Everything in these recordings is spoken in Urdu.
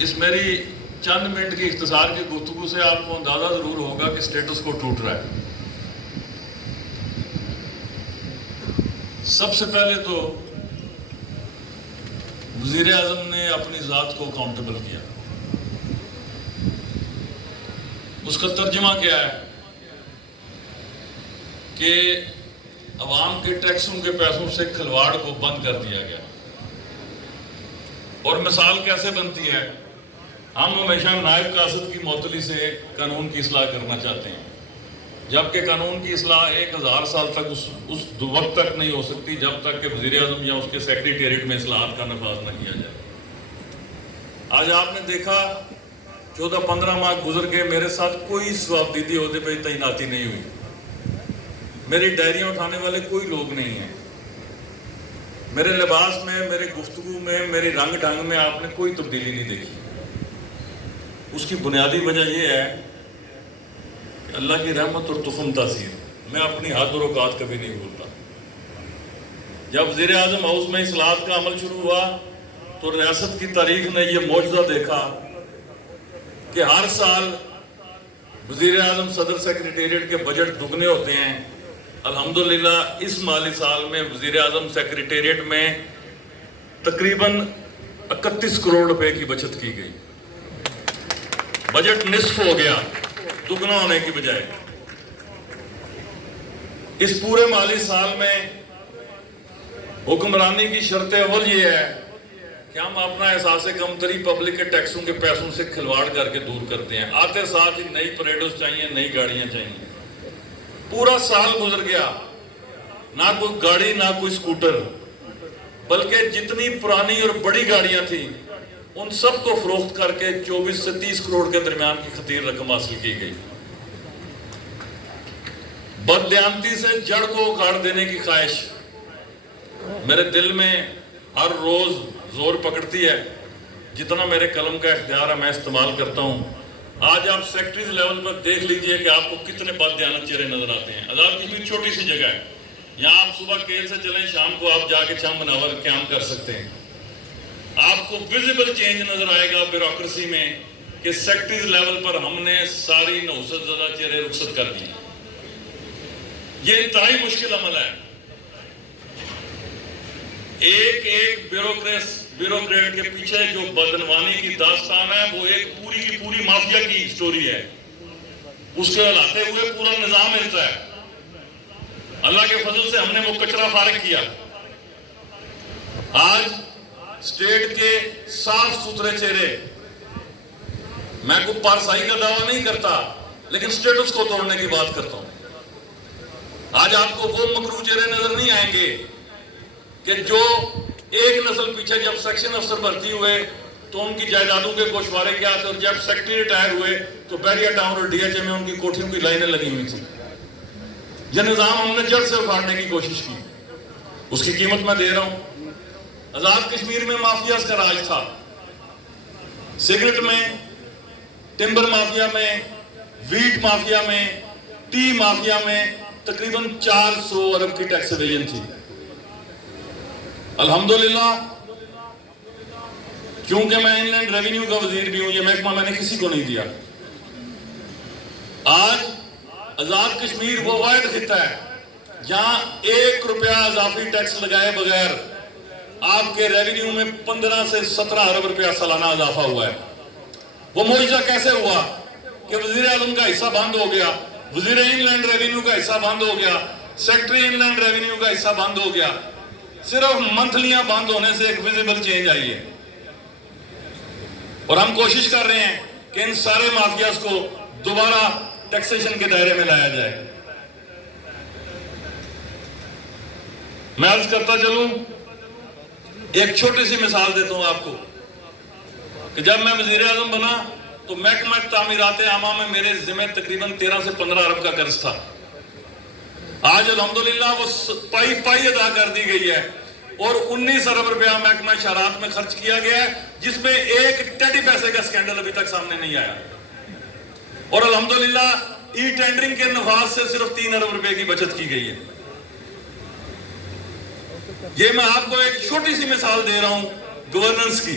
اس میری چند منٹ کی اختصار کی گفتگو سے آپ کو اندازہ ضرور ہوگا کہ سٹیٹس کو ٹوٹ رہا ہے۔ سب سے پہلے تو وزیر اعظم نے اپنی ذات کو اکاؤنٹیبل کیا۔ اس کا ترجمہ کیا ہے کہ عوام کے ٹیکسوں کے پیسوں سے کھلواڑ کو بند کر دیا گیا۔ اور مثال کیسے بنتی ہے؟ ہم ہمیشہ نائب قاصد کی معطلی سے قانون کی اصلاح کرنا چاہتے ہیں، جبکہ قانون کی اصلاح 1000 سال تک اس وقت تک نہیں ہو سکتی جب تک کہ وزیر اعظم یا اس کے سیکریٹریٹ میں اصلاحات کا نفاذ نہ کیا جائے۔ آج آپ نے دیکھا 14-15 ماہ گزر گئے، میرے ساتھ کوئی ثوابدیدی عہدے پہ تعیناتی نہیں ہوئی، میری ڈائریاں اٹھانے والے کوئی لوگ نہیں ہیں، میرے لباس میں، میرے گفتگو میں، میرے رنگ ڈھنگ میں آپ نے کوئی تبدیلی نہیں دیکھی۔ اس کی بنیادی وجہ یہ ہے کہ اللہ کی رحمت اور تخم تاثیر۔ میں اپنی حد اور اوقات کبھی نہیں بھولتا۔ جب وزیر اعظم ہاؤس میں اصلاحات کا عمل شروع ہوا تو ریاست کی تاریخ نے یہ معجزہ دیکھا کہ ہر سال وزیر اعظم صدر سیکریٹریٹ کے بجٹ دگنے ہوتے ہیں۔ الحمدللہ اس مالی سال میں وزیر اعظم سیکریٹریٹ میں تقریباً 31 کروڑ روپے کی بچت کی گئی۔ بجٹ نصف ہو گیا دگنا ہونے کی بجائے۔ اس پورے مالی سال میں حکمرانی کی شرط اول یہ ہے کہ ہم اپنا احساس کمتری پبلک کے ٹیکسوں کے پیسوں سے کھلواڑ کر کے دور کرتے ہیں۔ آتے ساتھ ہی نئی پریڈوز چاہیے، نئی گاڑیاں چاہیے۔ پورا سال گزر گیا، نہ کوئی گاڑی نہ کوئی سکوٹر، بلکہ جتنی پرانی اور بڑی گاڑیاں تھیں ان سب کو فروخت کر کے 24 سے 30 کروڑ کے درمیان کی خطیر رقم حاصل کی گئی۔ بددیانتی سے جڑ کو اکھاڑ دینے کی خواہش میرے دل میں ہر روز زور پکڑتی ہے۔ جتنا میرے قلم کا اختیار ہے میں استعمال کرتا ہوں۔ آج آپ سیکٹریز لیول پر دیکھ لیجئے کہ آپ کو کتنے بددیانت چہرے نظر آتے ہیں۔ آزاد کشمیر چھوٹی سی جگہ ہے، یہاں آپ صبح کیل سے چلیں، شام کو آپ جا کے چم مناور قیام کر سکتے ہیں۔ آپ کو ویزیبل چینج نظر آئے گا بیوروکریسی میں کہ سیکٹریز لیول پر ہم نے ساری نحوست زدہ چہرے رخصت کر دی۔ یہ انتہائی مشکل عمل ہے۔ ایک بیوروکریٹ کے پیچھے جو بدعنوانی کی داستان ہے وہ ایک پوری کی پوری مافیا کی سٹوری ہے۔ اس کے ہلاتے ہوئے پورا نظام ہلتا ہے۔ اللہ کے فضل سے ہم نے وہ کچرا فارغ کیا۔ آج اسٹیٹ کے صاف ستھرے چہرے، میں کوئی پارسائی کا دعویٰ نہیں کرتا لیکن سٹیٹس کو توڑنے کی بات کرتا ہوں۔ آج آپ کو وہ مکروہ چہرے نظر نہیں آئیں گے کہ جو ایک نسل پیچھے جب سیکشن افسر بھرتی ہوئے تو ان کی جائیدادوں کے گوشوارے کیا تھے، اور جب سیکٹری ریٹائر ہوئے تو بیریا ٹاؤن اور ڈی ایچ اے میں ان کی کوٹھیوں کی لائنیں لگی ہوئی تھیں۔ یہ نظام ہم نے جڑ سے اکھاڑنے کی کوشش کی، اس کی قیمت میں دے رہا ہوں۔ آزاد کشمیر میں مافیاز کا راج تھا، سگریٹ میں، ٹمبر مافیا میں، ویٹ مافیا میں، ٹی مافیا میں تقریباً 400 ارب کی ٹیکس ایویژن تھی۔ الحمدللہ کیونکہ میں ان لینڈ ریونیو کا وزیر بھی ہوں، یہ محکمہ میں نے کسی کو نہیں دیا۔ آج آزاد کشمیر وہ واحد خطہ ہے جہاں 1 روپیہ اضافی ٹیکس لگائے بغیر آپ کے ریونیو میں 15 سے 17 ارب روپیہ سالانہ اضافہ ہوا ہے۔ وہ معجزہ کیسے ہوا کہ وزیر اعظم کا حصہ بند ہو گیا، وزیر ان لینڈ ریونیو کا حصہ بند ہو گیا، سیکٹری ان لینڈ ریونیو کا حصہ بند ہو گیا۔ صرف منتھلیاں بند ہونے سے ایک ویزیبل چینج آئی ہے، اور ہم کوشش کر رہے ہیں کہ ان سارے مافیاز کو دوبارہ ٹیکسیشن کے دائرے میں لایا جائے۔ میں عرض کرتا چلوں، ایک چھوٹی سی مثال دیتا ہوں آپ کو کہ جب میں وزیر اعظم بنا تو محکمہ تعمیرات عامہ میں میرے ذمہ تقریباً 13 سے 15 ارب کا قرض تھا۔ آج الحمدللہ وہ پائی ادا کر دی گئی ہے اور 19 ارب روپیہ محکمہ شہرات میں خرچ کیا گیا ہے، جس میں ایک ٹیڈی پیسے کا سکینڈل ابھی تک سامنے نہیں آیا، اور الحمدللہ ای ٹینڈرنگ کے نفاذ سے صرف 3 ارب روپے کی بچت کی گئی ہے۔ یہ میں آپ کو ایک چھوٹی سی مثال دے رہا ہوں گورننس کی۔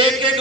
1-1,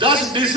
10 DC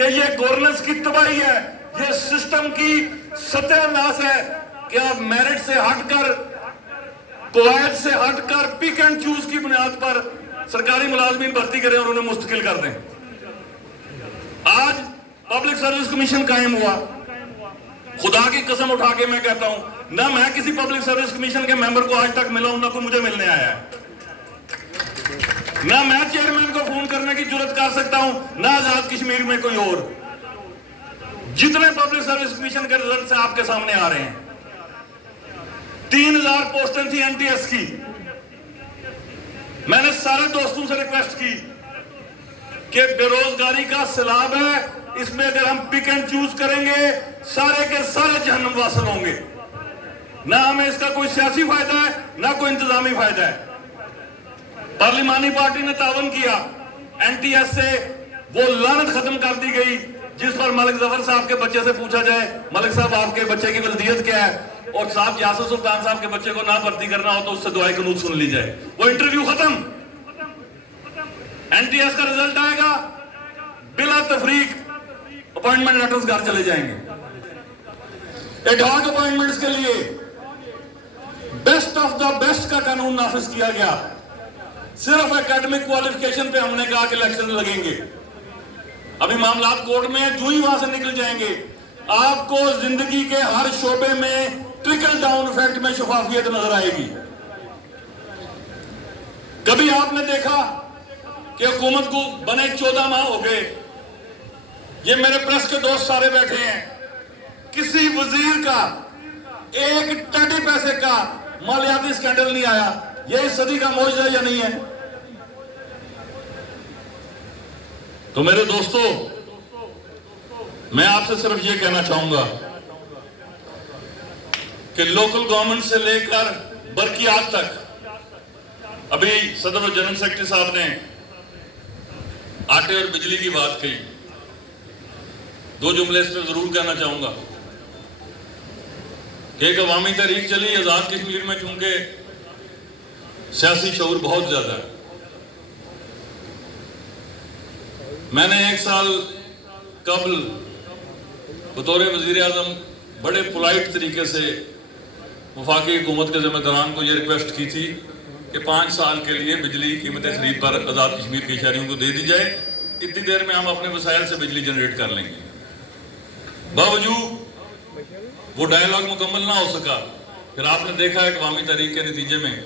کہ یہ گورننس کی تباہی ہے, یہ سسٹم کی ستیہ ناش ہے کہ آپ میرٹ سے ہٹ کر, قواعد سے ہٹ کر پک اینڈ چوز کی بنیاد پر سرکاری ملازمین بھرتی کریں اور انہیں مستقل کر دیں. آج پبلک سروس کمیشن قائم ہوا, خدا کی قسم اٹھا کے میں کہتا ہوں, نہ میں کسی پبلک سروس کمیشن کے ممبر کو آج تک ملا ہوں, نہ کوئی مجھے ملنے آیا ہے, نہ میں چیئرمین کو فون کرنے کی جرات کر سکتا ہوں, نہ آزاد کشمیر میں کوئی اور. جتنے پبلک سروس کمیشن کے رزلٹ آپ کے سامنے آ رہے ہیں, 3000 پوسٹیں تھی این ٹی ایس کی. میں نے سارے دوستوں سے ریکویسٹ کی کہ بے روزگاری کا سیلاب ہے, اس میں اگر ہم پک اینڈ چوز کریں گے سارے کے سارے جہنم واصل ہوں گے, نہ ہمیں اس کا کوئی سیاسی فائدہ ہے نہ کوئی انتظامی فائدہ ہے. پارلیمانی پارٹی نے تعاون کیا, این ٹی ایس سے وہ لعنت ختم کر دی گئی جس پر ملک ظفر صاحب کے بچے سے پوچھا جائے, ملک صاحب آپ کے بچے کی ولدیت کیا ہے, اور صاحب یاسر سلطان صاحب کے بچے کو نہ بھرتی کرنا ہو تو اس سے دعائے قنوت سن لی جائے. وہ انٹرویو ختم. این ٹی ایس کا رزلٹ آئے گا, بلا تفریق اپوائنٹمنٹ لیٹرز گھر چلے جائیں گے. ایڈ ہاک اپوائنٹمنٹس کے لیے بیسٹ آف دا بیسٹ کا قانون نافذ کیا گیا. صرف اکیڈمک کوالیفیکیشن پہ ہم نے کہا کہ الیکشن لگیں گے. ابھی معاملات کورٹ میں ہیں, جو ہی وہاں سے نکل جائیں گے آپ کو زندگی کے ہر شعبے میں ٹرکل ڈاؤن ایفیکٹ میں شفافیت نظر آئے گی. کبھی آپ نے دیکھا کہ حکومت کو بنے 14 ماہ ہو گئے, یہ میرے پریس کے دوست سارے بیٹھے ہیں, کسی وزیر کا ایک ٹڈی پیسے کا مالیاتی سکینڈل نہیں آیا. یہ اس صدی کا معجزہ یا نہیں ہے؟ تو میرے دوستو, میں آپ سے صرف یہ کہنا چاہوں گا کہ لوکل گورنمنٹ سے لے کر برقیات تک, ابھی صدر اور جنرل سیکرٹری صاحب نے آٹے اور بجلی کی بات کہی, 2 جملے اس پہ ضرور کہنا چاہوں گا کہ ایک عوامی تحریک چلی آزاد کشمیر میں, چونکہ سیاسی شعور بہت زیادہ ہے. میں نے 1 سال قبل بطور وزیر اعظم بڑے پولائٹ طریقے سے وفاقی حکومت کے ذمہ داران کو یہ ریکویسٹ کی تھی کہ 5 سال کے لیے بجلی قیمت خرید پر آزاد کشمیر کے شہریوں کو دے دی جائے, اتنی دیر میں ہم اپنے وسائل سے بجلی جنریٹ کر لیں گے. باوجود وہ ڈائیلاگ مکمل نہ ہو سکا. پھر آپ نے دیکھا ہے کہ عوامی تحریک کے نتیجے میں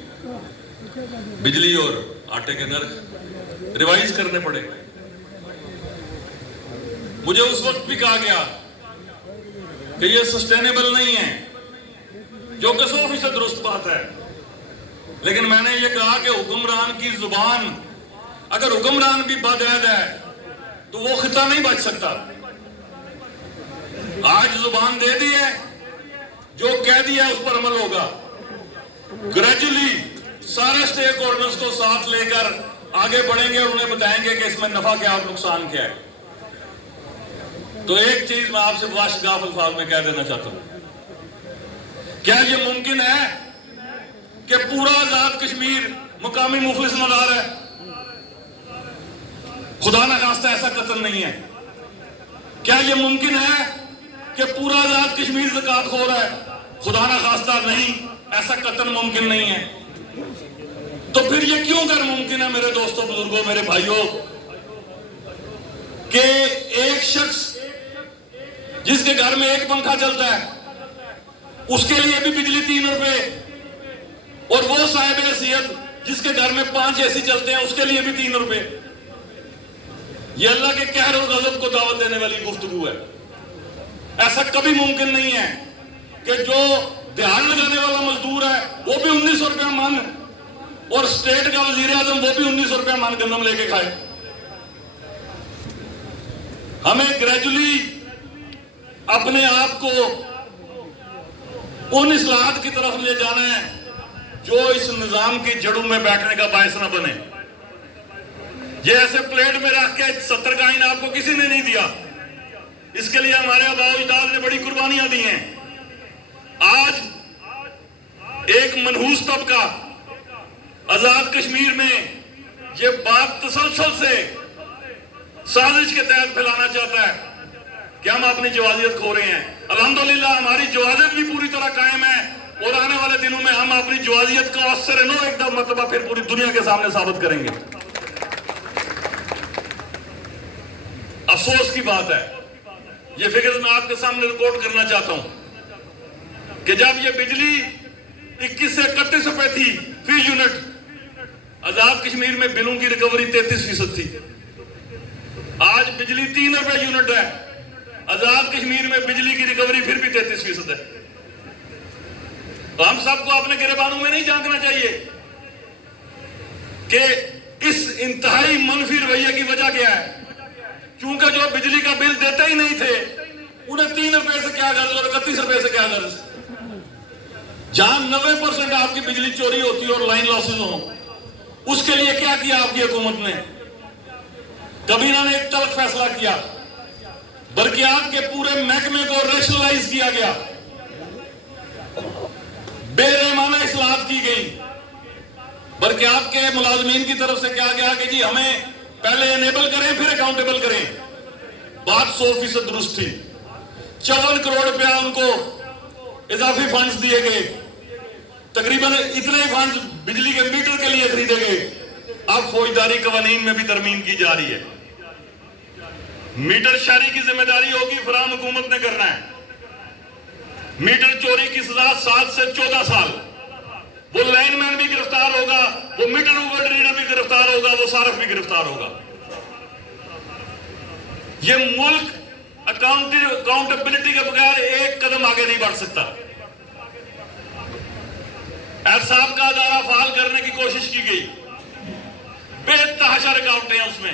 بجلی اور آٹے کے نرخ ریوائز کرنے پڑے. مجھے اس وقت بھی کہا گیا کہ یہ سسٹینیبل نہیں ہے, جو کہ 100% درست بات ہے, لیکن میں نے یہ کہا کہ حکمران کی زبان, اگر حکمران بھی بدعہد ہے تو وہ خطہ نہیں بچ سکتا. آج زبان دے دی ہے, جو کہہ دیا اس پر عمل ہوگا. گریجولی سارے سٹیک ہولڈرز کو ساتھ لے کر آگے بڑھیں گے اور انہیں بتائیں گے کہ اس میں نفع کیا اور نقصان کیا ہے. تو ایک چیز میں آپ سے واشگاف الفاظ میں کہہ دینا چاہتا ہوں, کیا یہ ممکن ہے کہ پورا آزاد کشمیر مقامی مفلس مدار ہے؟ خدا نہ خواستہ ایسا قطن نہیں ہے. کیا یہ ممکن ہے کہ پورا آزاد کشمیر زکات خور ہے؟ خدا نہ خواستہ نہیں, ایسا قطن ممکن نہیں ہے. تو پھر یہ کیوں کر ممکن ہے میرے دوستوں, بزرگوں, میرے بھائیوں, کہ ایک شخص جس کے گھر میں 1 پنکھا چلتا ہے اس کے لیے بھی بجلی 3 روپے, اور وہ صاحب حیثیت جس کے گھر میں 5 اے سی چلتے ہیں اس کے لیے بھی 3 روپے. یہ اللہ کے قہر اور غضب کو دعوت دینے والی گفتگو ہے. ایسا کبھی ممکن نہیں ہے کہ جو دیہڑ لگانے والا مزدور ہے وہ بھی 1900 روپے من, اور اسٹیٹ کا وزیر اعظم وہ بھی 1900 روپے من گندم لے کے کھائے. ہمیں گریجولی اپنے آپ کو ان اصلاحات کی طرف لے جانا ہے جو اس نظام کی جڑوں میں بیٹھنے کا باعث نہ بنے. یہ ایسے پلیٹ میں رکھ کے 70 کا آئین آپ کو کسی نے نہیں دیا. اس کے لیے ہمارے آباء و اجداد نے بڑی قربانیاں دی ہیں. آج ایک منحوس طبقہ آزاد کشمیر میں یہ بات تسلسل سے سازش کے تحت پھیلانا چاہتا ہے کہ ہم اپنی جوازیت کھو رہے ہیں. الحمدللہ ہماری جوازیت بھی پوری طرح قائم ہے اور آنے والے دنوں میں ہم اپنی جوازیت کو اثر نو ایک دم مرتبہ پھر پوری دنیا کے سامنے ثابت کریں گے. افسوس کی بات ہے, یہ فگرز میں آپ کے سامنے ریکارڈ کرنا چاہتا ہوں کہ جب یہ بجلی 21 سے 31 روپے تھی فی یونٹ, آزاد کشمیر میں بلوں کی ریکوری 33% تھی. آج بجلی 3 روپے یونٹ ہے, آزاد کشمیر میں بجلی کی ریکوری پھر بھی 33% ہے. تو ہم سب کو اپنے گریبانوں میں نہیں جھانکنا چاہیے کہ اس انتہائی منفی رویے کی وجہ کیا ہے. کیونکہ جو بجلی کا بل دیتے ہی نہیں تھے انہیں 3 روپے سے کیا غرض اور 31 روپے سے کیا غرض. جہاں 90% آپ کی بجلی چوری ہوتی ہے اور لائن لاسز ہوں, اس کے لیے کیا کیا آپ کی حکومت نے؟ کابینہ نے ایک تلخ فیصلہ کیا, برقیات کے پورے محکمے کو ریشنلائز کیا گیا, بے رحمانہ اصلاحات کی گئی. برقیات کے ملازمین کی طرف سے کیا گیا کہ جی ہمیں پہلے انیبل کریں پھر اکاؤنٹیبل کریں. بات 100% درست تھی. 54 کروڑ روپیہ ان کو اضافی فنڈز دیے گئے, تقریباً اتنے فنڈز بجلی کے میٹر کے لیے خریدے گئے. اب فوجداری قوانین میں بھی ترمیم کی جا رہی ہے. میٹر شہری کی ذمہ داری ہوگی فراہم حکومت نے کرنا ہے. میٹر چوری کی سزا 7 سے 14 سال. وہ لائن مین بھی گرفتار ہوگا, وہ میٹر اوور ریڈر بھی گرفتار ہوگا, وہ صارف بھی گرفتار ہوگا. یہ ملک اکاؤنٹیبلٹی کے بغیر ایک قدم آگے نہیں بڑھ سکتا. احتساب کا ادارہ فعال کرنے کی کوشش کی گئی, بے تحاشا رکاوٹیں ہیں اس میں.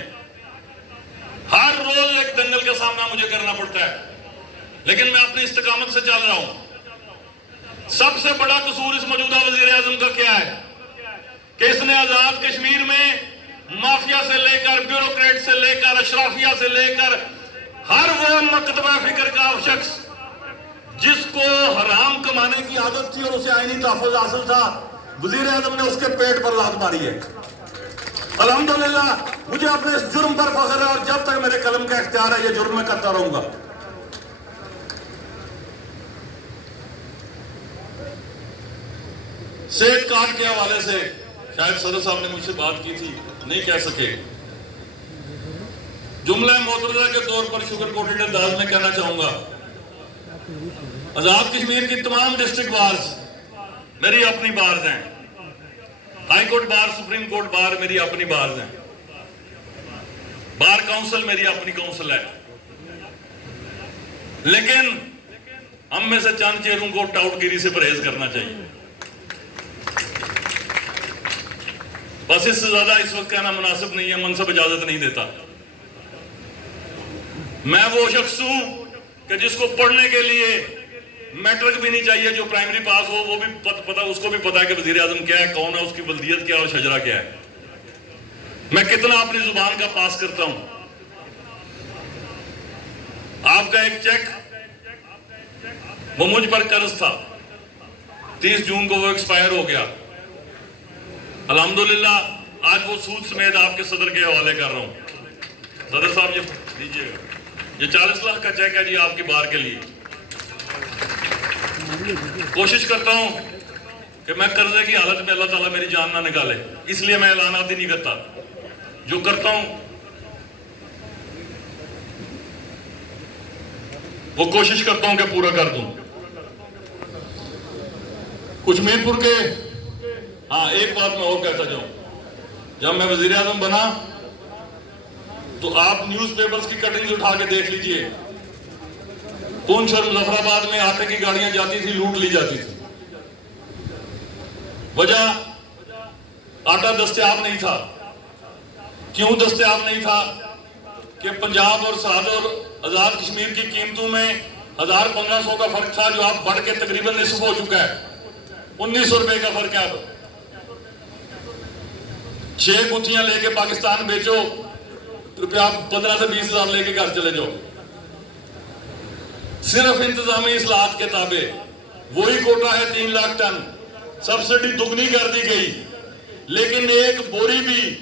ہر روز ایک دنگل کا سامنا مجھے کرنا پڑتا ہے, لیکن میں اپنی استقامت سے چل رہا ہوں. سب سے بڑا قصور اس موجودہ وزیر اعظم کا کیا ہے کہ اس نے آزاد کشمیر میں مافیا سے لے کر, بیوروکریٹ سے لے کر, اشرافیہ سے لے کر ہر وہ مکتبہ فکر کا شخص جس کو حرام کمانے کی عادت تھی اور اسے آئینی تحفظ حاصل تھا, وزیر اعظم نے اس کے پیٹ پر لات ماری ہے. الحمدللہ مجھے اپنے اس جرم پر فخر ہے, اور جب تک میرے قلم کا اختیار ہے یہ جرم میں کرتا رہوں گا. صحت کارڈ کے حوالے سے شاید صدر صاحب نے مجھ سے بات کی تھی, نہیں کہہ سکے. جملہ معترضہ کے طور پر شوگر کوٹڈ انداز میں کہنا چاہوں گا, آزاد کشمیر کی تمام ڈسٹرکٹ بارز میری اپنی بارز ہیں. High court bar, supreme court bar میری اپنی بارز ہیں. بار کونسل میری اپنی کونسل ہے. لیکن ہم میں سے چند چہروں کو ٹاؤٹ گیری سے پرہیز کرنا چاہیے. بس اس سے زیادہ اس وقت کہنا مناسب نہیں ہے, منصب اجازت نہیں دیتا. میں وہ شخص ہوں کہ جس کو پڑھنے کے لیے میٹرک بھی نہیں چاہیے, جو پرائمری پاس ہو وہ بھی پتا, اس کو بھی پتا ہے کہ وزیر اعظم کیا ہے, کون ہے, اس کی ولدیت کیا ہے اور شجرہ کیا ہے. میں کتنا اپنی زبان کا پاس کرتا ہوں. آپ کا ایک چیک وہ مجھ پر قرض تھا, 30 جون کو وہ ایکسپائر ہو گیا. الحمدللہ آج وہ سود سمیت آپ کے صدر کے حوالے کر رہا ہوں. صدر صاحب یہ دیجئے گا, یہ 40 لاکھ کا چیک ہے جی آپ کی بار کے لیے. کوشش کرتا ہوں کہ میں قرضے کی حالت میں اللہ تعالیٰ میری جان نہ نکالے, اس لیے میں اعلانات ہی نہیں کرتا. جو کرتا ہوں وہ کوشش کرتا ہوں کہ پورا کر دوں. کچھ میر پور کے, ہاں ایک بات میں اور کہتا جاؤں, جب میں وزیر اعظم بنا تو آپ نیوز پیپرز کی کٹنگز اٹھا کے دیکھ لیجئے, پونچھ اور مظفر آباد میں آٹے کی گاڑیاں جاتی تھی, لوٹ لی جاتی تھی. وجہ آٹا دستیاب نہیں تھا. کیوں دستیاب نہیں تھا؟ کہ پنجاب اور سرحد اور آزاد کشمیر کی قیمتوں میں 1500 کا فرق تھا, جو آپ بڑھ کے تقریباً نصف ہو چکا ہے. 1900 روپے کا فرق ہے. اب 6 گتھیاں لے کے پاکستان بیچو, روپیہ 15 سے 20 ہزار لے کے گھر چلے جاؤ. صرف انتظامی اصلاحات کے تابع وہی کوٹا ہے 3 لاکھ ٹن, سبسڈی دگنی کر دی گئی, لیکن ایک بوری بھی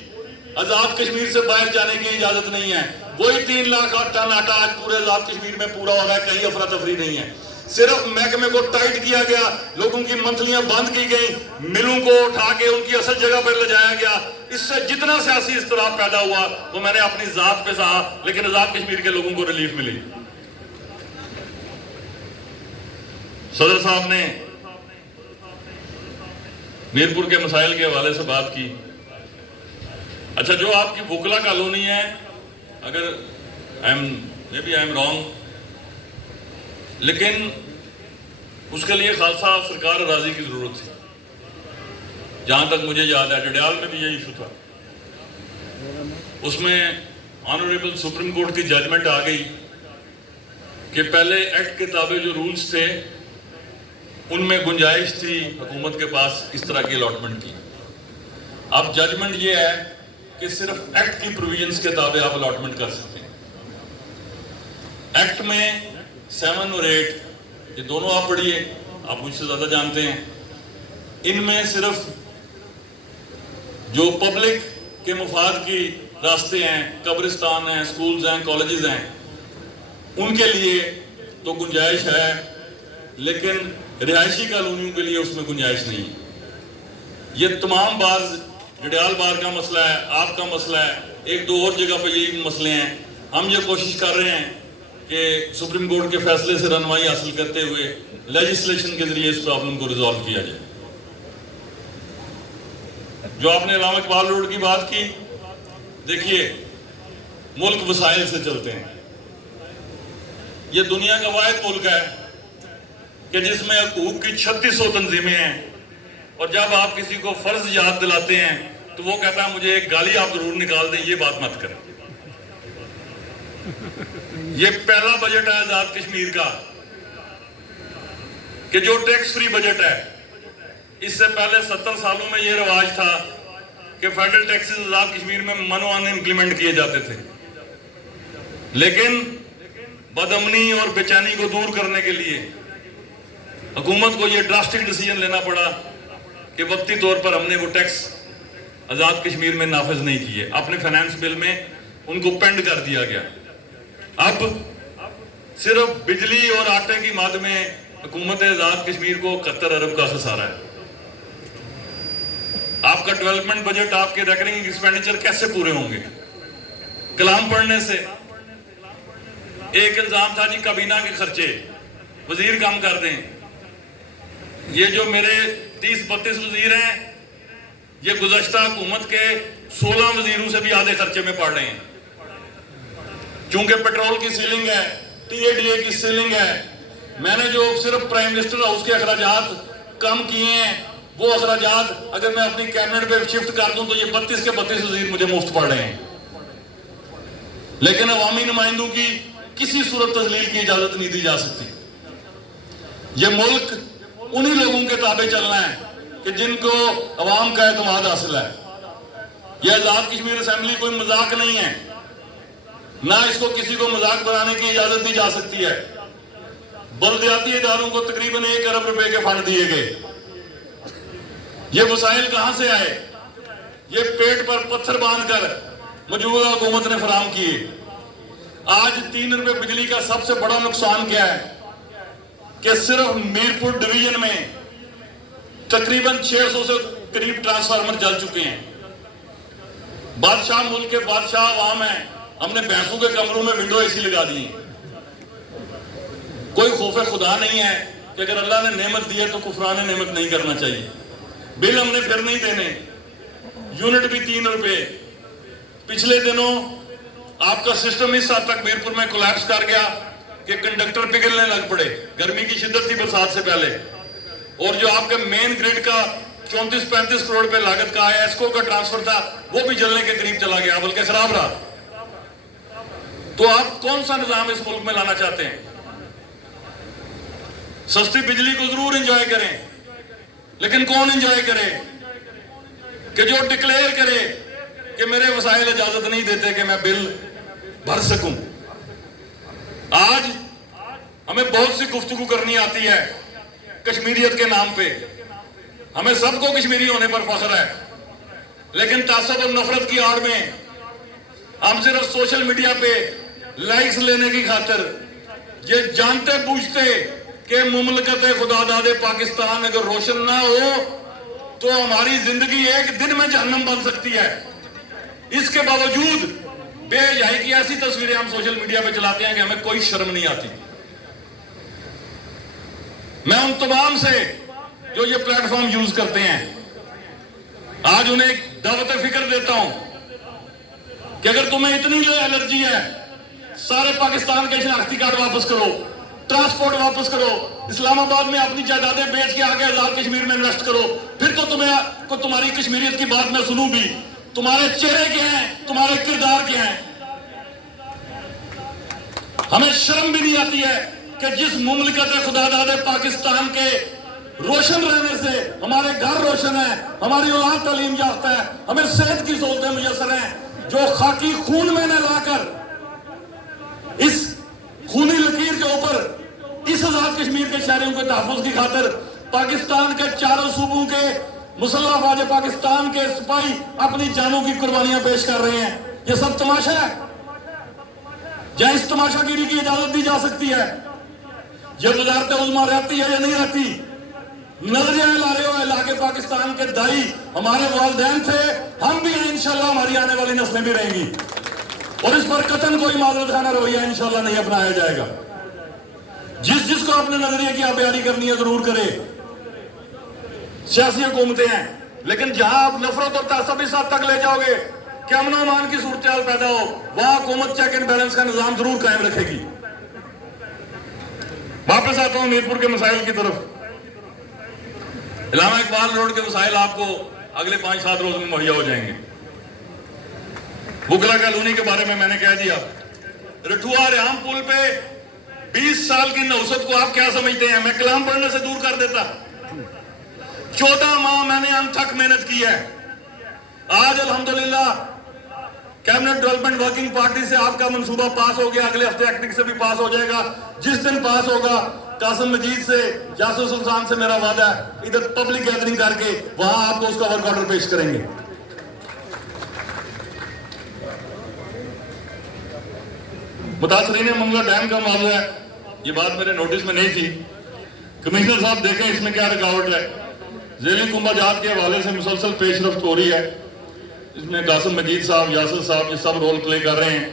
آزاد کشمیر سے باہر جانے کی اجازت نہیں ہے. وہی 3 لاکھ ٹن آٹا آج پورے آزاد کشمیر میں پورا ہو رہا ہے، کہیں افراتفری نہیں ہے. صرف محکمے کو ٹائٹ کیا گیا، لوگوں کی منتلیاں بند کی گئیں، ملوں کو اٹھا کے ان کی اصل جگہ پر لے جایا گیا. اس سے جتنا سیاسی اضطراب پیدا ہوا وہ میں نے اپنی ذات پہ سہا، لیکن آزاد کشمیر کے لوگوں کو ریلیف ملی. صدر صاحب نے میرپور کے مسائل کے حوالے سے بات کی. اچھا، جو آپ کی وکلا کالونی ہے، اگر maybe I am wrong، لیکن اس کے لیے خالصہ سرکار راضی کی ضرورت تھی. جہاں تک مجھے یاد ہے ڈڈیال میں بھی یہی ایشو تھا. اس میں آنریبل سپریم کورٹ کی ججمنٹ آ گئی کہ پہلے ایکٹ کے تابع جو رولز تھے ان میں گنجائش تھی حکومت کے پاس اس طرح کی الاٹمنٹ کی. اب ججمنٹ یہ ہے کہ صرف ایکٹ کی پروویژنز کے تابع آپ الاٹمنٹ کر سکتے ہیں. ایکٹ میں 7 اور 8 یہ دونوں آپ پڑھیے، آپ مجھ سے زیادہ جانتے ہیں. ان میں صرف جو پبلک کے مفاد کی راستے ہیں، قبرستان ہیں، سکولز ہیں، کالجز ہیں، ان کے لیے تو گنجائش ہے، لیکن رہائشی کالونیوں کے لیے اس میں گنجائش نہیں ہے. یہ تمام ڈڈیال بار کا مسئلہ ہے، آپ کا مسئلہ ہے، 1-2 اور جگہ پہ یہی مسئلے ہیں. ہم یہ کوشش کر رہے ہیں کہ سپریم کورٹ کے فیصلے سے رہنمائی حاصل کرتے ہوئے لیجسلیشن کے ذریعے اس پرابلم کو ریزالو کیا جائے. جو آپ نے علامہ اقبال روڈ کی بات کی، دیکھیے ملک وسائل سے چلتے ہیں. یہ دنیا کا واحد ملک ہے کہ جس میں حقوق کی 3600 تنظیمیں ہیں، اور جب آپ کسی کو فرض یاد دلاتے ہیں تو وہ کہتا ہے مجھے ایک گالی آپ ضرور نکال دیں، یہ بات مت کریں. یہ پہلا بجٹ ہے آزاد کشمیر کا کہ جو ٹیکس فری بجٹ ہے. اس سے پہلے 70 سالوں میں یہ رواج تھا کہ فیڈرل ٹیکسز آزاد کشمیر میں منوان امپلیمنٹ کیے جاتے تھے، لیکن بدامنی اور بے چینی کو دور کرنے کے لیے حکومت کو یہ ڈراسٹک ڈیسیژن لینا پڑا کہ وقتی طور پر ہم نے وہ ٹیکس آزاد کشمیر میں نافذ نہیں کیے. اپنے فائنانس بل میں ان کو پینڈ کر دیا گیا. اب صرف بجلی اور آٹے کی مد میں حکومت آزاد کشمیر کو 71 ارب کا خسارہ ہے. آپ کا ڈیولپمنٹ بجٹ، آپ کے ریکرنگ ایکسپینڈیچر کیسے پورے ہوں گے؟ کلام پڑھنے سے. ایک الزام تھا جی کابینہ کے خرچے وزیر کم کر دیں. یہ جو میرے 30-32 وزیر ہیں، یہ گزشتہ حکومت کے 16 وزیروں سے بھی آدھے خرچے میں پڑ رہے ہیں. چونکہ پیٹرول کی سیلنگ ہے، TADA کی سیلنگ ہے، میں نے جو صرف پرائم منسٹر ہاؤس کے اخراجات کم کیے ہیں، وہ اخراجات اگر میں اپنی کیبنٹ پہ شفٹ کر دوں تو یہ 32 کے 32 وزیر مجھے مفت پڑ رہے ہیں. لیکن عوامی نمائندوں کی کسی صورت تذلیل کی اجازت نہیں دی جا سکتی. یہ ملک انہی لوگوں کے تابع چلنا ہے کہ جن کو عوام کا اعتماد حاصل ہے. یہ آزاد کشمیر اسمبلی کوئی مذاق نہیں ہے، نہ اس کو کسی کو مذاق بنانے کی اجازت دی جا سکتی ہے. بلدیاتی اداروں کو تقریباً 1 ارب روپے کے فنڈ دیے گئے. یہ وسائل کہاں سے آئے؟ یہ پیٹ پر پتھر باندھ کر موجودہ حکومت نے فراہم کیے. آج 3 روپے بجلی کا سب سے بڑا نقصان کیا ہے کہ صرف میرپور ڈویژن میں تقریباً 600 سے قریب ٹرانسفارمر جل چکے ہیں. بادشاہ ملک کے بادشاہ عوام ہیں، ہم نے بھینسوں کے کمروں میں ونڈو AC لگا دی. کوئی خوف خدا نہیں ہے کہ اگر اللہ نے نعمت دی ہے تو کفران نعمت نہیں کرنا چاہیے. بل ہم نے پھر نہیں دینے. یونٹ بھی 3 روپے. پچھلے دنوں آپ کا سسٹم اس حد تک میرپور میں کولیپس کر گیا کہ کنڈکٹر پگھلنے لگ پڑے. گرمی کی شدت تھی برسات سے پہلے، اور جو آپ کے مین گریڈ کا 34-35 کروڑ پہ لاگت کا ایسکو کا ٹرانسفر تھا وہ بھی جلنے کے قریب چلا گیا، بلکہ خراب رہا. تو آپ کون سا نظام اس ملک میں لانا چاہتے ہیں؟ سستی بجلی کو ضرور انجوائے کریں، لیکن کون انجوائے کرے کہ جو ڈکلیئر کرے کہ میرے وسائل اجازت نہیں دیتے کہ میں بل بھر سکوں. آج ہمیں بہت سی گفتگو کرنی آتی ہے کشمیریت کے نام پہ. ہمیں سب کو کشمیری ہونے پر فخر ہے، لیکن تعصب اور نفرت کی آڑ میں ہم صرف سوشل میڈیا پہ لائکس لینے کی خاطر یہ جانتے بوجھتے کہ مملکت خدا داد پاکستان اگر روشن نہ ہو تو ہماری زندگی ایک دن میں جہنم بن سکتی ہے. اس کے باوجود بے حیائی کی ایسی تصویریں ہم سوشل میڈیا پہ چلاتے ہیں کہ ہمیں کوئی شرم نہیں آتی. میں ان تمام سے جو یہ پلیٹ فارم یوز کرتے ہیں آج انہیں ایک دعوت فکر دیتا ہوں کہ اگر تمہیں اتنی الرجی ہے سارے پاکستان کے شناختی کارڈ واپس کرو, ٹرانسپورٹ واپس کرو, اسلام آباد میں اپنی جائیدادیں بیچ کے آگے آزاد کشمیر میں انویسٹ کرو, پھر تو تمہاری کشمیریت کی بات میں سنوں بھی. تمہارے چہرے کیا ہیں, تمہارے کردار کیا ہیں؟ ہمیں شرم بھی نہیں آتی ہے کہ جس مملکت خدا داد پاکستان کے روشن رہنے سے ہمارے گھر روشن ہیں, ہماری اولاد تعلیم یافتہ ہے, ہمیں صحت کی سہولتیں میسر ہیں, جو خاکی خون میں نے لا کر اس خونی لکیر کے اوپر اس آزاد کشمیر کے شہریوں کے تحفظ کی خاطر پاکستان کے چاروں صوبوں کے مسلح افواج پاکستان کے سپاہی اپنی جانوں کی قربانیاں پیش کر رہے ہیں. یہ سب تماشا ہے. یا اس تماشا گیری کی اجازت دی جا سکتی ہے؟ یہ وزارت عظمیٰ رہتی ہے یا نہیں رہتی؟ نظریہ لارے ہوئے علاقے پاکستان کے دائی ہمارے والدین تھے, ہم بھی ہیں, انشاءاللہ ہماری آنے والی نسلیں بھی رہیں گی, اور اس پر قطعاً کوئی معذرت خانہ رویہ انشاءاللہ نہیں اپنایا جائے گا. جس کو اپنے نظریے کی آبیاری کرنی ہے ضرور کرے. سیاسی حکومتیں ہیں, لیکن جہاں آپ نفرت اور تعصب اس حد تک لے جاؤ گے کہ امن و امان کی صورتحال پیدا ہو, وہاں حکومت چیک اینڈ بیلنس کا نظام ضرور قائم رکھے گی. واپس آتا ہوں میرپور کے مسائل کی طرف. علامہ اقبال روڈ کے مسائل آپ کو اگلے 5-7 روز میں مہیا ہو جائیں گے. بکلا کالونی کے بارے میں نے کہہ دیا. رٹھوا ریحام پل پہ 20 سال کی نوست کو آپ کیا سمجھتے ہیں؟ میں کلام پڑھنے سے دور کر دیتا. 14 ماہ میں نے انتھک محنت کی ہے. آج الحمدللہ کیبنٹ ڈیولپمنٹ ورکنگ پارٹی سے آپ کا منصوبہ پاس ہو گیا, اگلے ہفتے ایکٹنگ سے بھی پاس ہو جائے گا. جس دن پاس ہوگا قاسم مجید سے, یاسر سلطان سے میرا وعدہ ہے, ادھر پبلک گیدرنگ کر کے وہاں آپ کو اس کا ورک آرڈر پیش کریں گے. متاثرین منگلا ڈیم کا معاملہ ہے, یہ بات میرے نوٹس میں نہیں تھی. کمشنر صاحب دیکھیں اس میں کیا رکاوٹ ہے. ذیلی کنبہ جات کے حوالے سے مسلسل پیش رفت ہو رہی ہے. اس میں قاسم مجید صاحب, یاسر صاحب, یہ سب رول پلے کر رہے ہیں.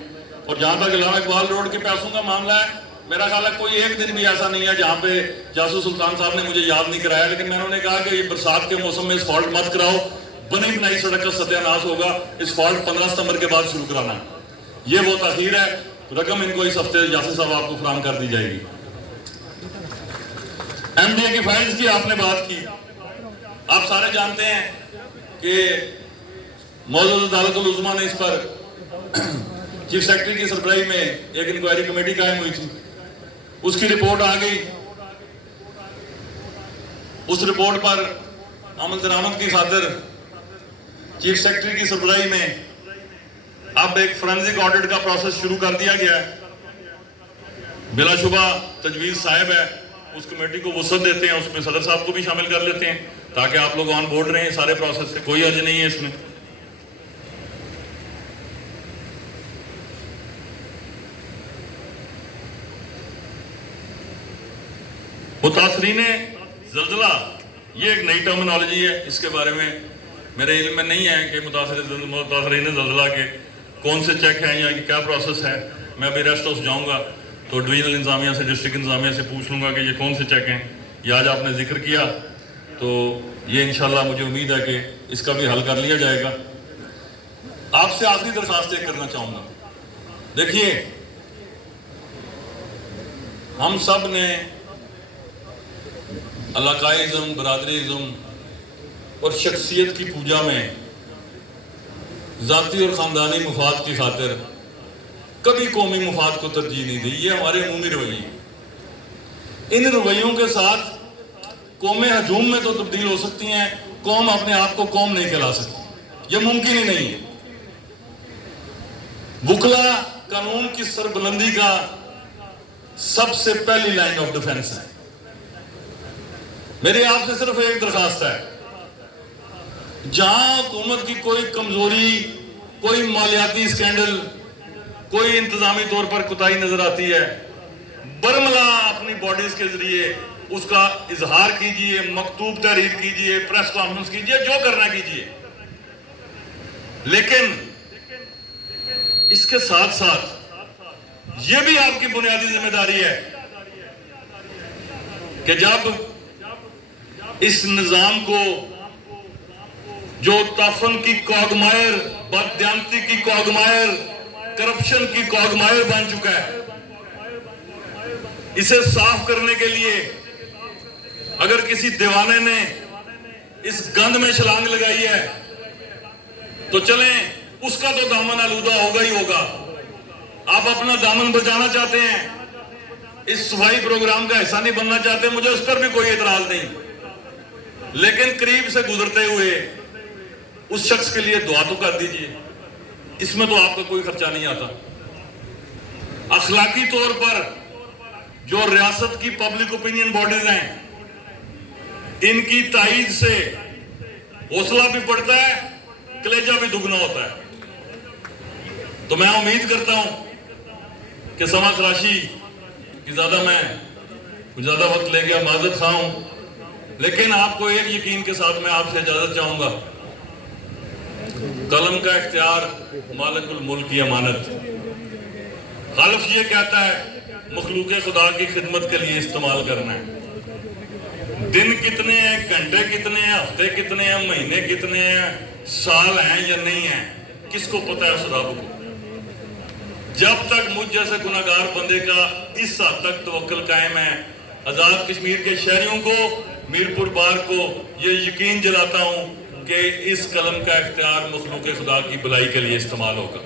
اور جہاں تک علامہ اقبال روڈ کے پیسوں کا معاملہ ہے, میرا خیال ہے کوئی ایک دن بھی ایسا نہیں ہے جہاں پہ یاسر سلطان صاحب نے مجھے یاد نہیں کرایا, لیکن میں نے کہا کہ یہ برسات کے موسم میں اس فالٹ مت کراؤ, بنی بنائی سڑک کا ستیہ ناش ہوگا, اس فالٹ 15 ستمبر کے بعد شروع کرانا. یہ وہ تاخیر ہے. رقم ان کو اس ہفتے یاسر صاحب آپ کو فراہم کر دی جائے گی. ایم ڈی اے کی فائلز کی آپ نے بات کی. آپ سارے جانتے ہیں کہ معزز عدالت العظمیٰ نے اس پر چیف سیکرٹری کی سربراہی میں ایک انکوائری کمیٹی قائم ہوئی تھی. اس کی رپورٹ آ گئی. اس رپورٹ پر عمل درآمد کی خاطر چیف سیکرٹری کی سربراہی میں اب ایک فرنزک آڈٹ کا پروسیس شروع کر دیا گیا ہے. بلا شبہ تجویز صاحب ہے, اس کمیٹی کو وسعت دیتے ہیں, اس میں صدر صاحب کو بھی شامل کر لیتے ہیں تاکہ آپ لوگ آن بورڈ رہیں سارے پروسیس سے, کوئی حرج نہیں ہے اس میں. متاثرین زلزلہ یہ ایک نئی ٹرمنالوجی ہے, اس کے بارے میں میرے علم میں نہیں ہے کہ متاثرین زلزلہ کے کون سے چیک ہیں یا کیا پروسیس ہے. میں ابھی ریسٹ ہاؤس جاؤں گا تو ڈویژنل انتظامیہ سے, ڈسٹرکٹ انتظامیہ سے پوچھ لوں گا کہ یہ کون سے چیک ہیں. یہ آج آپ نے ذکر کیا تو یہ انشاءاللہ مجھے امید ہے کہ اس کا بھی حل کر لیا جائے گا. آپ سے آخری درخواست ایک کرنا چاہوں گا. دیکھیے, ہم سب نے علاقائزم, برادریزم اور شخصیت کی پوجا میں ذاتی اور خاندانی مفاد کی خاطر کبھی قومی مفاد کو ترجیح نہیں دی. یہ ہمارے عمومی رویے ہیں. ان رویوں کے ساتھ قومیں ہجوم میں تو تبدیل ہو سکتی ہیں, قوم اپنے آپ کو قوم نہیں کہلا سکتی. یہ ممکن ہی نہیں ہے. وکلا قانون کی سربلندی کا سب سے پہلی لائن آف ڈیفنس ہے. میری آپ سے صرف ایک درخواست ہے, جہاں حکومت کی کوئی کمزوری, کوئی مالیاتی اسکینڈل کوئی انتظامی طور پر کوتاہی نظر آتی ہے، برملا اپنی باڈیز کے ذریعے اس کا اظہار کیجئے، مکتوب تحریر کیجئے، پریس کانفرنس کیجئے، جو کرنا کیجئے، لیکن اس کے ساتھ ساتھ یہ بھی آپ کی بنیادی ذمہ داری ہے کہ جب اس نظام کو جو تعفن کی کوگمائر، بددیانتی کی کوگمائر، کرپشن کی کوگمائر بن چکا ہے، اسے صاف کرنے کے لیے اگر کسی دیوانے نے اس گند میں چھلانگ لگائی ہے تو چلیں اس کا تو دامن آلودہ ہوگا ہی ہوگا۔ آپ اپنا دامن بچانا چاہتے ہیں، اس صفائی پروگرام کا حصہ نہیں بننا چاہتے، مجھے اس پر بھی کوئی اعتراض نہیں، لیکن قریب سے گزرتے ہوئے اس شخص کے لیے دعا تو کر دیجئے، اس میں تو آپ کا کوئی خرچہ نہیں آتا۔ اخلاقی طور پر جو ریاست کی پبلک اوپینین باڈیز ہیں، ان کی تائید سے حوصلہ بھی بڑھتا ہے، کلیجہ بھی دگنا ہوتا ہے۔ تو میں امید کرتا ہوں کہ سما خراشی کہ میں کچھ زیادہ وقت لے گیا، معذرت خواہ ہوں، لیکن آپ کو ایک یقین کے ساتھ میں آپ سے اجازت چاہوں گا۔ قلم کا اختیار مالک الملک کی امانت، خالف یہ کہتا ہے مخلوق خدا کی خدمت کے لیے استعمال کرنا ہے۔ دن کتنے ہیں، گھنٹے کتنے ہیں، ہفتے کتنے ہیں، مہینے کتنے ہیں، سال ہیں یا نہیں ہیں، کس کو پتہ ہے اس رب کو؟ جب تک مجھ جیسے گناہگار بندے کا اس حد تک توکل قائم ہے، آزاد کشمیر کے شہریوں کو، میرپور بار کو یہ یقین دلاتا ہوں کہ اس قلم کا اختیار مخلوق خدا کی بھلائی کے لیے استعمال ہوگا۔